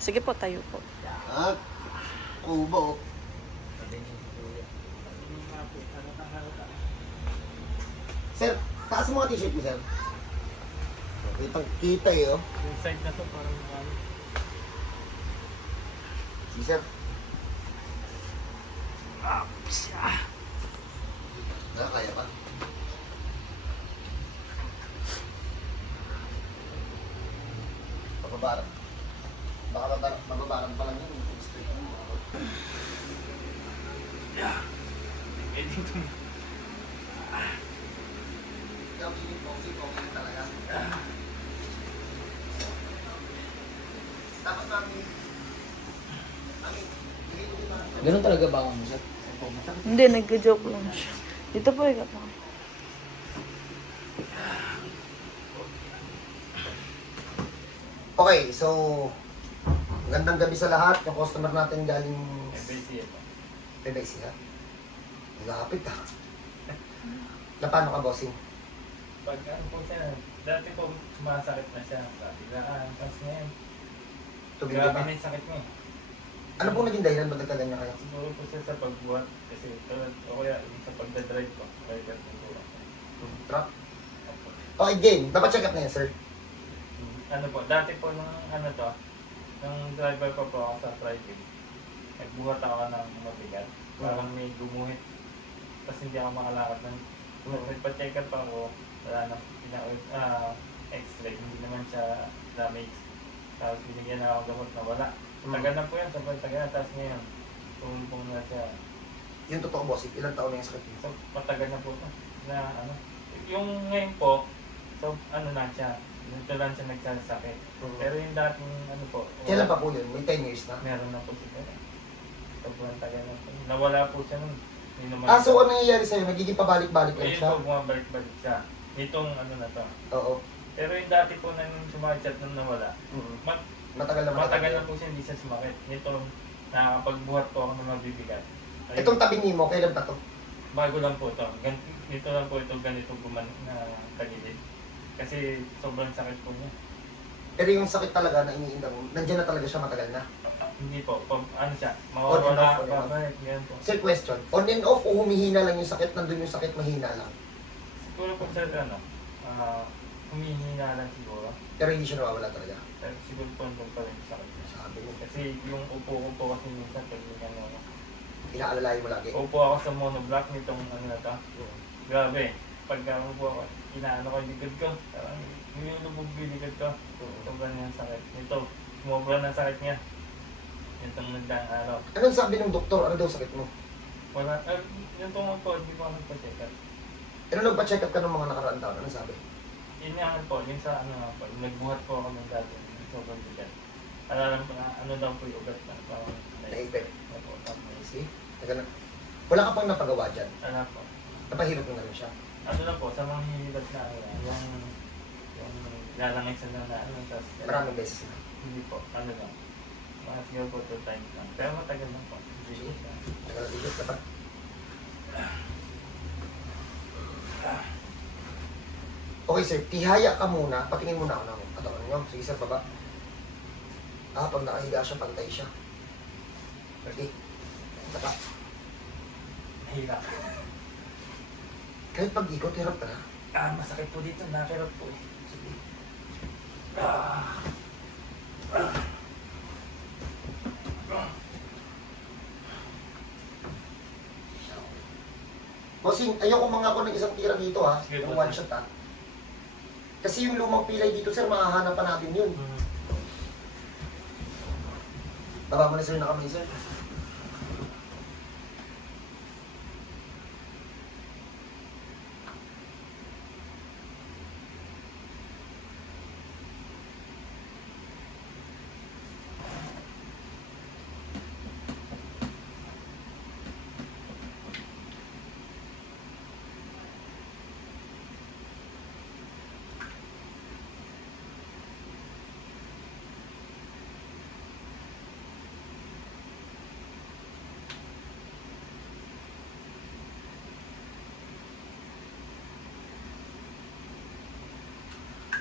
Sige po, tayo po. At, kubo. Sir, taas mo nga t-shirt mo, sir. Kitang kita eh, oh. Yung side na to parang ano. Si sir. Ah, siya. Na, kaya pa. Pababaran. Baka mababaran, mababaran pa lang yun. Straight na mo. Eh, dito. Ikaw, kinig mo, kasi okay talaga. Tapos mami, mami, hindi ko na. Ganun talaga ba ako sir? Hindi, nagka-joke lang siya. Dito po, ikaw po. Okay, so, magandang gabi sa lahat. Yung customer natin galing MBC ito. Pedex ha? Lapit ha. Na paano ka, bossing? Pag ano po siya, dati po sumasakit na siya. Sabi na, ah, tapos ngayon. Tubig Grabe na yung sakit niya. Ano pong naging dahilan? Ba't nagkaganyan kayo? Siguro po siya sa pagbuhat. Kasi tulad o kaya sa pagdadrive ko. Kaya ganun po. Trap? Okay, game. Dapat check up na yan, sir. Ano po, dati po nung ano to, nung driver pa po ako sa driving, nagbuhat ako ng mabigat. Parang may gumuhit. Tapos hindi ako makalakad ng Nagpa-check up ako, wala na, pina, ah, x-ray, hindi naman siya damage. Tapos binigyan na ako gamot na wala. Tagal na po yan, sobrang tagal na. Tapos ngayon, tumulong na siya. Yung totoo, bossing. Ilang taon na yung sakit niyo? So, matagal na po na, na ano. Yung ngayon po, so ano na siya, dito lang siya nagsasakit. Pero yung dating ano po, Kailan pa po yun? May 10 years na. meron na po siya. Sobrang tagal na po. Nawala po siya nun. Hindi naman Ah, so ano nangyayari sa'yo? Nagiging pabalik-balik lang siya? po, bumabalik-balik siya. Itong ano na to. Oo. Pero yung dati po nang sumachat nung nawala, Mm. mat- Matagal na matagal na po siya hindi siya sumakit. Nito, nakakapagbuhat po ako ng mabibigat. Ay, Itong tabi ni mo, kailan pa to? Bago lang po ito. Gan- Nito lang po ito ganito guman na tagilid. Kasi sobrang sakit po niya. Pero yung sakit talaga na iniinda mo, nandiyan na talaga siya matagal na. Hindi po, pag, ano siya, On and off, mawawala, on and off. babalik, yan po. Sir, question. On and off o humihina lang yung sakit? Nandun yung sakit, mahina lang. Siguro po sa ano, ah, humihina lang siguro. Pero hindi siya nawawala talaga. Pero siguro po nandun pa rin yung sakit niya. Sabi mo. Kasi yung upo ko po kasi minsan pag yung ano, Inaalalayan mo lagi. upo ako sa monoblock nitong ano na to. Grabe, pag uh, upo ako, inaano ko yung likod ko. Parang nilulubog yung likod ko. Sobrang yung sakit. Ito, sumobra na sakit niya. Itong nagdaang araw. Anong sabi ng doktor? Ano daw sakit mo? Wala, uh, yung tungkol po, hindi ko ako nagpa-check up. Ano nagpa-check up ka ng mga nakaraan taon? Anong sabi? Yun nga po, yung sa ano nga po, nagbuhat po ako ng dati, ng sobrang bigat. Alam ko na, ano daw po yung ugat na, parang, Naipit. Opo, tapos, See? Taga na. Wala ka pang napagawa dyan. ano po, Napahirap mo na rin siya. Ano lang po, sa mga hihilat na, ano, yung, yung lalangisan na na, ano, tapos, Maraming beses na. hindi po, ano lang, mga siguro po two times lang. Pero matagal lang po. Hindi Sige. siya. Taga na dito. Dapat. Okay sir, tihaya ka muna. Patingin muna ako ng katawan nyo. Sige sir, baba. Ah, pag nakahiga siya, pantay siya. Ready? Tapa. Nahila. Kahit pag-ikot, hirap ka na. Ah, masakit po dito, nakirap po eh. Sige. Bossing, ayoko mga ako ng isang tira dito ha. Sige, Yung boss. one shot ha. Kasi yung lumang pilay dito sir, mahahanap pa natin yun. Hmm. Baba mo na sir na kamay sir.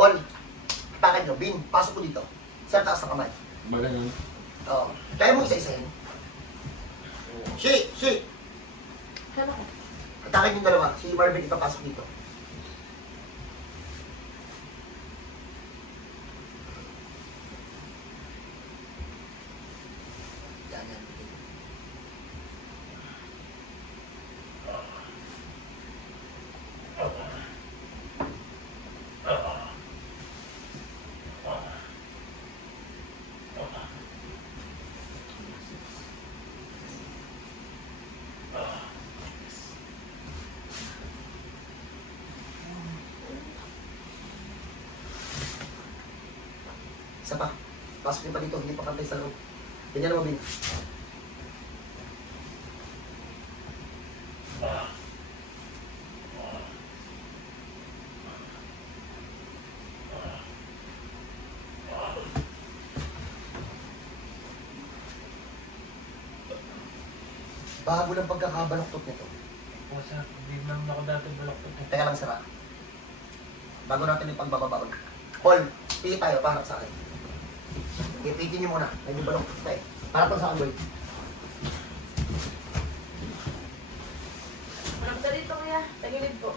Paul, pakad nyo. Bin, pasok ko dito. Sir, taas ng kamay. Ba ganun? Oo. Kaya mo isa-isahin. Shi! Shi! Kaya ko. Atakin yung dalawa. Si Marvin ipapasok dito. Yan, yan. Isa pa. Pasok niyo pa dito. Hindi pa kantay sa loob. Ganyan mo, Bin. Bago lang pagkakabaloktot nito. Po sir, hindi naman ako dati balaktot eh. Teka lang, sira. Bago natin yung pagbababaon. Paul, pili tayo, para sa akin. Ipigin niyo muna. May balong tayo. Para pa sa akin, boy. Marami dito kuya. Tagilid po.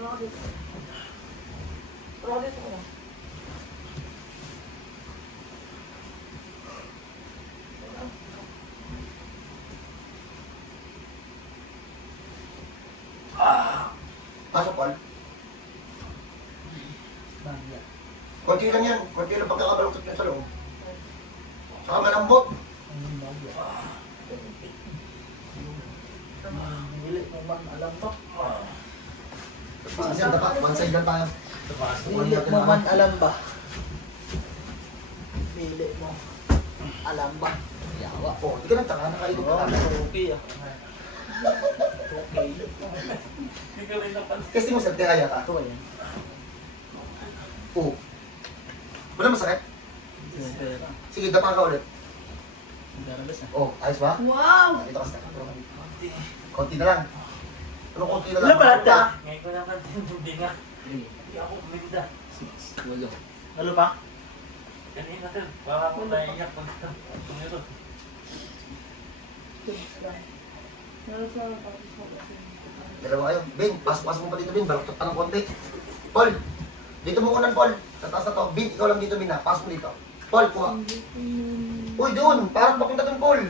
Wala ko dito. Wala ko dito kuya. Pasok, Paul. Konti lang yan. Konti lang pagkakabaloktot niya sa loob. Saka malambot. Hindi mo man alam pa. Kasi dapat, one side lang tayo. Hindi mo man alam ba? Pili mo. Alam ba? Yawa. Oo, hindi ka nang taka. Nakaikot ka tayo. okay ah. Okay. Hindi ka rin napansin. Kasi mo sa tihaya ka. Ito yan. Oo. Wala masakit? Sige, dapa ka ulit. Ah. Oh, ayos ba? Wow! Dito ka sa Konti na lang. Ano konti na lang? Wala ba ata? Ngayon ko napansin, hindi nga. 3, Hindi ako kuminda. 6, 8. Ano pa? Kanina sir, parang ako naiyak pag tumirot. Dalawa kayo. Ben, pasok-pasok mo pa dito, Ben. Baloktot pa ng konti. Paul, dito mo unan, Paul. Sa taas na to. Ben, ikaw lang dito, Ben, ha. Pasok mo dito. Paul, kuha. Uy, doon. Parang papunta doon, Paul.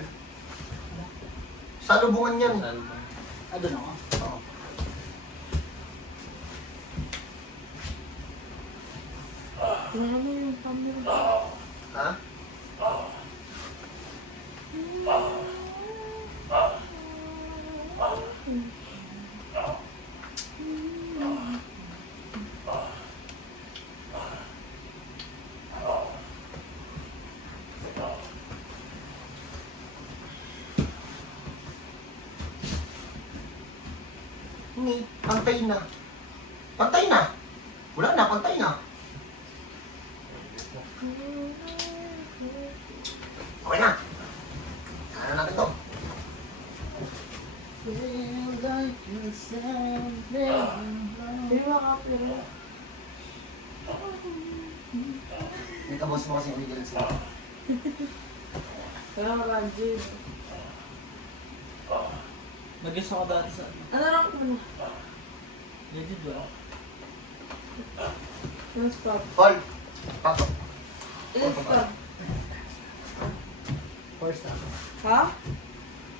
Sa lubungan yan. Ah, doon ako. Oo. Tingnan mo yung camera. Ha? Ni, pantay na. Pantay na. Wala na, pantay na. Okay na. Ano natin to? May kabos mo kasi umigilan sila. Kaya Ranjin. Nag-guess ako dati sa... Ano lang ko na? Yung spot. Paul, pasok. Ilan spot? First ah. Ha?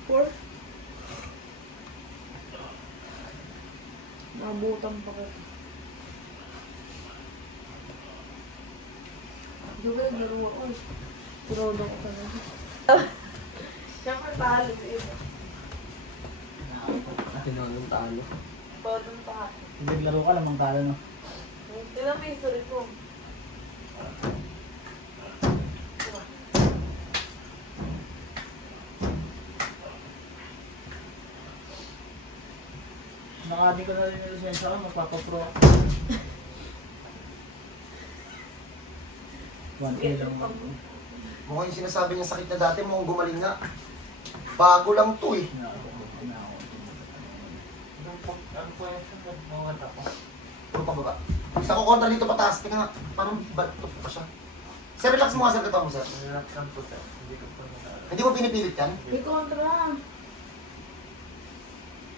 Four? Nabutan pa ka. Di ba yung laro ko? Turodo ko na. Siyempre talo eh. Tinulong talo. Todo pa. Naglaro ka lamang talo no? Ilang may history ko? Nakadi ko na rin yung lisensya ko, magpapapro ako. 1K lang ako. Mukhang yung sinasabi niya sakit na dati, mukhang gumaling nga. Bago lang to eh. Na ako, na ako. Ano po, ano po yung sir, mga mata ko? Puro pababa. Sa kukontra dito pataas. Nga, parang baltok pa siya. Sir, relax mo nga sir, ito mo sir. Relax lang po sir. Hindi ko po naalala. Hindi mo pinipilit yan? May kontra.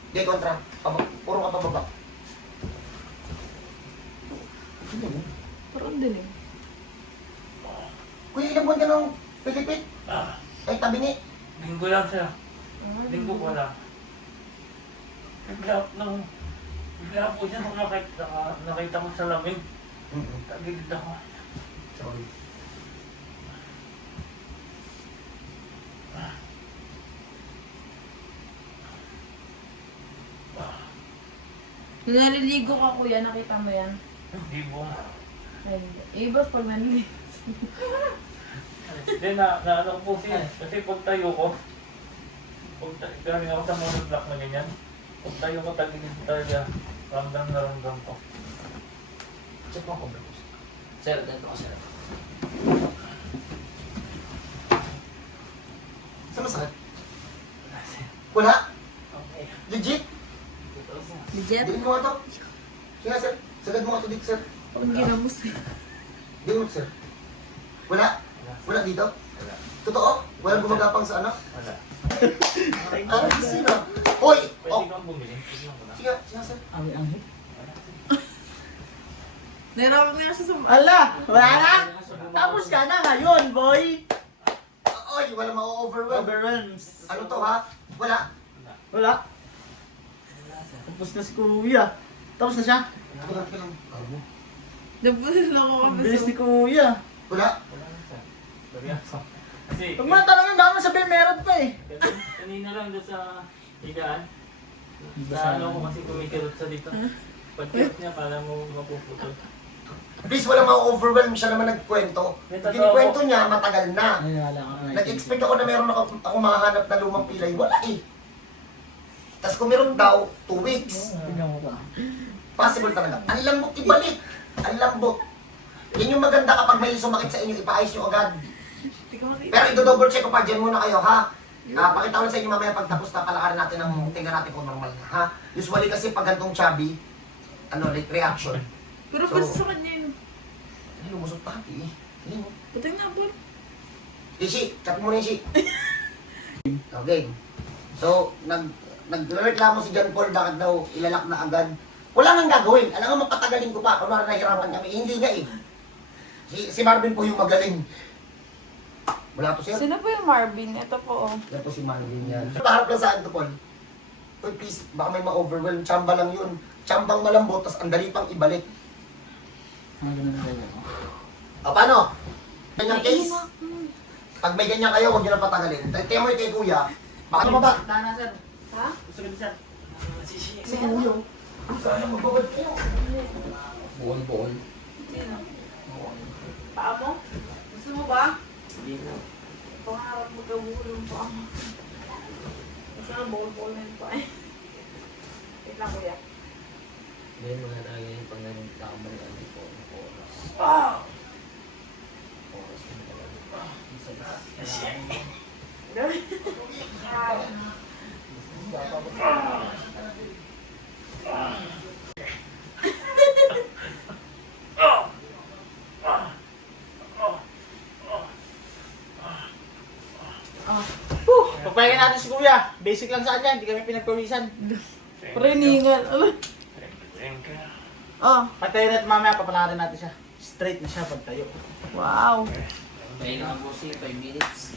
Hindi, kontra. Pababa. Puro ka pababa. Parang dilim. Kuya, ilang buwan ka nung pilipit? Ah, Ay, tabi ni. linggo lang sir. Linggo ko lang. Bigla nung bigla po siya nung nakita, nakita ko sa lamig. Tagilid ako. Sorry. Nung naliligo ka kuya, nakita mo yan? Hindi po. Ay, iba pag naliligo. Hindi na, na ano po siya. Kasi pag tayo ko, pag ta- galing ako sa monoblock na ganyan, pag tayo ko tagilid talaga, ramdam na ramdam ko. Check mo ako, bro. Sir, dito ka sir. Saan masakit? Wala? Okay. Legit? Dito sir. Legit? Dilim mo nga to. Sige sir. Sagad mo nga to dito, sir. Pag ginamos eh. Dilim mo, sir. Wala? Wala. Wala dito? Wala. Totoo? Walang gumagapang sa ano? Wala. Ah, sino? Hoy! Pwede Oh, kang bumili. Na. sige, sige, sir. Ang ang hit. Nairawag na siya sa... Ala, wala na? Tapos ka na ngayon, boy. Oy, wala ma-overwhelm. Overruns. Ano to, ha? Wala. Wala. Tapos na si kuya. Tapos na siya. Wala ka lang. Ano? Nabunan ako Ang bilis ni kuya. Wala. Wala na. Seryoso. Kasi, Pag mga tanongin, baka masabihin meron pa eh. kanina lang doon sa higaan, sa ano ko kasi kumikirot sa dito. Pagkirot niya, para mo mapuputol. Please, wala ma-overwhelm. Siya naman nagkwento. May totoo kinikwento niya, matagal na. Ay, wala ka na. Nag-expect ako na meron ako, ako makahanap na lumang pilay. Wala eh. Tapos kung meron daw, two weeks. Tingnan mo pa. Possible talaga. Ang lambot ibalik. Ang lambot. Yan yung maganda kapag may sumakit sa inyo, ipaayos nyo agad. Hindi ko makita. Pero i-double check ko pa, dyan muna kayo, ha? Ah, pakita ko lang sa inyo mamaya pag tapos na palakarin natin ng tingnan natin kung normal na, ha? Usually kasi pag gantong chubby, ano, like reaction. Pero So- sa kanya yun. Ay, lumusot pa, eh. Ayun, oh. Putang na po. Ishi, cut mo na Ishi. Okay. So, nag nagreklamo si John Paul bakit daw ilalak na agad. Wala nang gagawin. Alam mo, mapatagalin ko pa. Kunwari nahirapan kami. Hindi nga eh. Si, si Marvin po yung magaling. Wala to siya. Sino po yung Marvin? Ito po oh. Yan po si Marvin yan. Paharap lang saan to, Paul. Uy, please, baka may ma-overwhelm. Chamba lang yun. Chambang malambot, tas ang dali pang ibalik. Ang ganun na ganyan. O, paano? Ganyang case. Pag may ganyan kayo, huwag nyo na patagalin. Tingnan mo yung kay kuya. Baka lumaba. Tana, sir. Ha? Gusto ko sir. Si kuya. Sayang magbabad kayo. Buon, buon. Sino? Paa mo? Gusto mo ba? Hindi na. Pangarap mo gawin yung paa mo. Na ball-ball na eh. Wait lang kuya. Mo na talaga yung pang ganun tama ng ano po. Oras. Oras mo talaga. Pagpahinga natin si kuya. Basic lang sa kanya, hindi kami pinagpawisan. Riningan. Ano? Oh. Patayin natin mamaya, papalakarin natin siya. Straight na siya pag tayo. Wow. Kaya nga po si 5 minutes.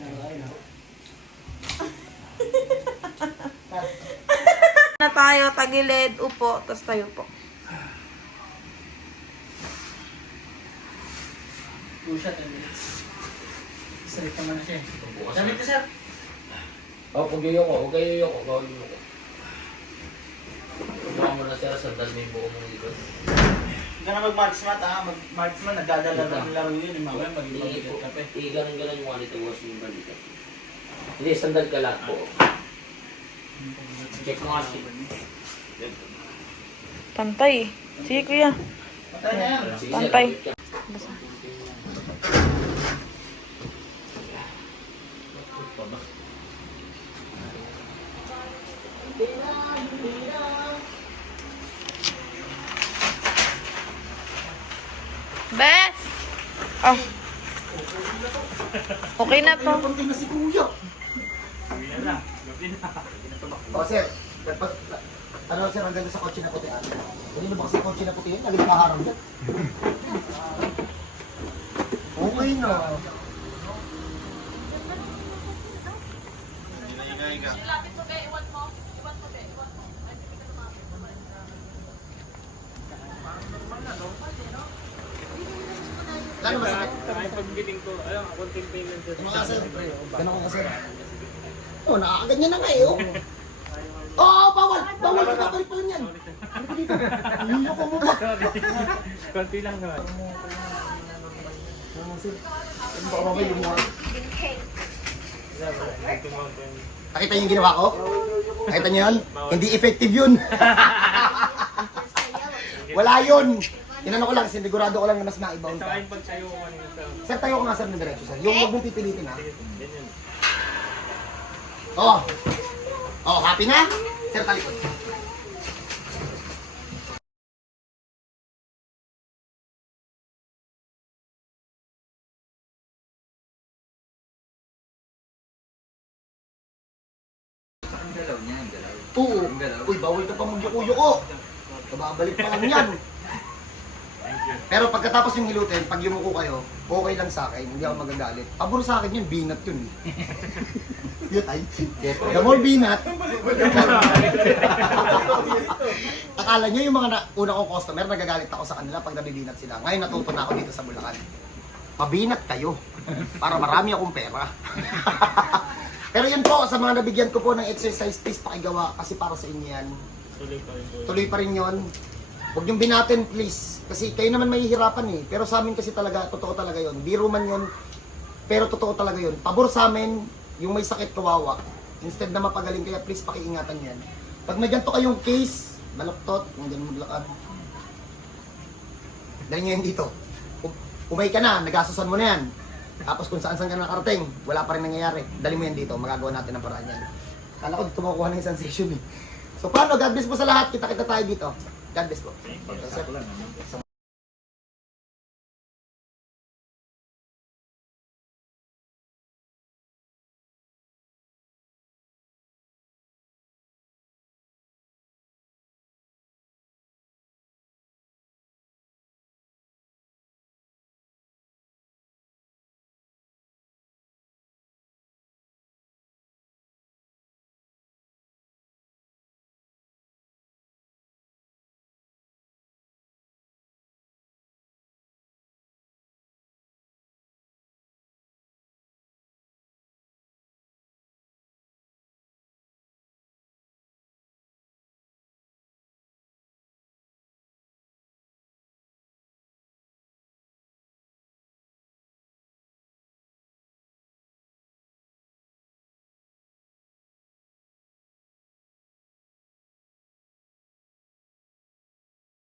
Na tayo, tagilid, upo, tapos tayo po. 10 minutes. Straight naman na siya. Bukas Damit na sir. Oh, huwag kayo ko. Huwag kayo ko. Huwag kayo ko. Huwag mo na sir. Sandal mo yung buko mo dito. Hindi ka na mag-marks mat ha. Mag-marks mat, nagdadala Ito. ng laro yun. Yung mamaya maging mabigat ka pa eh. Hindi ganun-ganun yung quality wash yung balikat. Hindi, sandal ka lahat po. Check mo nga si. Pantay. Sige kuya. Patay na yan. Sige, Pantay. Sir. Bes! Oh. Okay na to. Konti na si kuya. Na. Gabi na. O sir, nagpa- ano sir, ang ganda sa kotse na puti. Kanino ba kasi kotse na puti yun? Lagi nakaharang dyan. Okay na. Lalo masakit. Yung pagbiling ko, ayun, konting payment Mga sir, ganun ko kasi. Oh, nakakaganyan na nga eh. Oh, oh bawal! Bawal ka babalik pa rin yan. Halika dito. Ayoko mo ba? Konti lang naman. Baka mamay lumuha. Konti mountain. Nakita niyo yung ginawa ko? Nakita niyo yun? Hindi effective yun. Wala yun. Tinanong ko lang, sinigurado ko lang na mas Saka ka. yung pagtayo ko kanina sa... Sir, tayo ko nga sir ng diretso sir. Yung huwag mong pipilitin ha. Oh. Oh, happy na? Sir, talikod. Kababalik pa lang yan. Pero pagkatapos yung hilutin, pag yumuko kayo, okay lang sa akin, hindi ako magagalit. Pabor sa akin yun, binat yun eh. Yun ay. The more binat, akala nyo yung mga na, una kong customer, nagagalit ako sa kanila pag nabibinat sila. Ngayon natuto na ako dito sa Bulacan. Mabinat kayo para marami akong pera. Pero yun po, sa mga nabigyan ko po ng exercise, please pakigawa kasi para sa inyo yan. Tuloy pa rin po. Tuloy pa rin yun. Huwag yung binatin, please. Kasi kayo naman mahihirapan eh. Pero sa amin kasi talaga, totoo talaga yun. Biro man yun, pero totoo talaga yun. Pabor sa amin, yung may sakit kawawa. Instead na mapagaling kaya, please pakiingatan yan. Pag may ganito kayong case, baloktot, yung ganun maglakad. Dali nyo dito. U- Umay ka na, nagasusan mo na yan. Tapos kung saan saan ka nakarating, wala pa rin nangyayari. Dali mo yan dito, magagawa natin ang paraan yan. Kala ko dito makukuha ng isang session eh. So paano, God bless po sa lahat. Kita-kita tayo dito. God bless po. Lang. ano?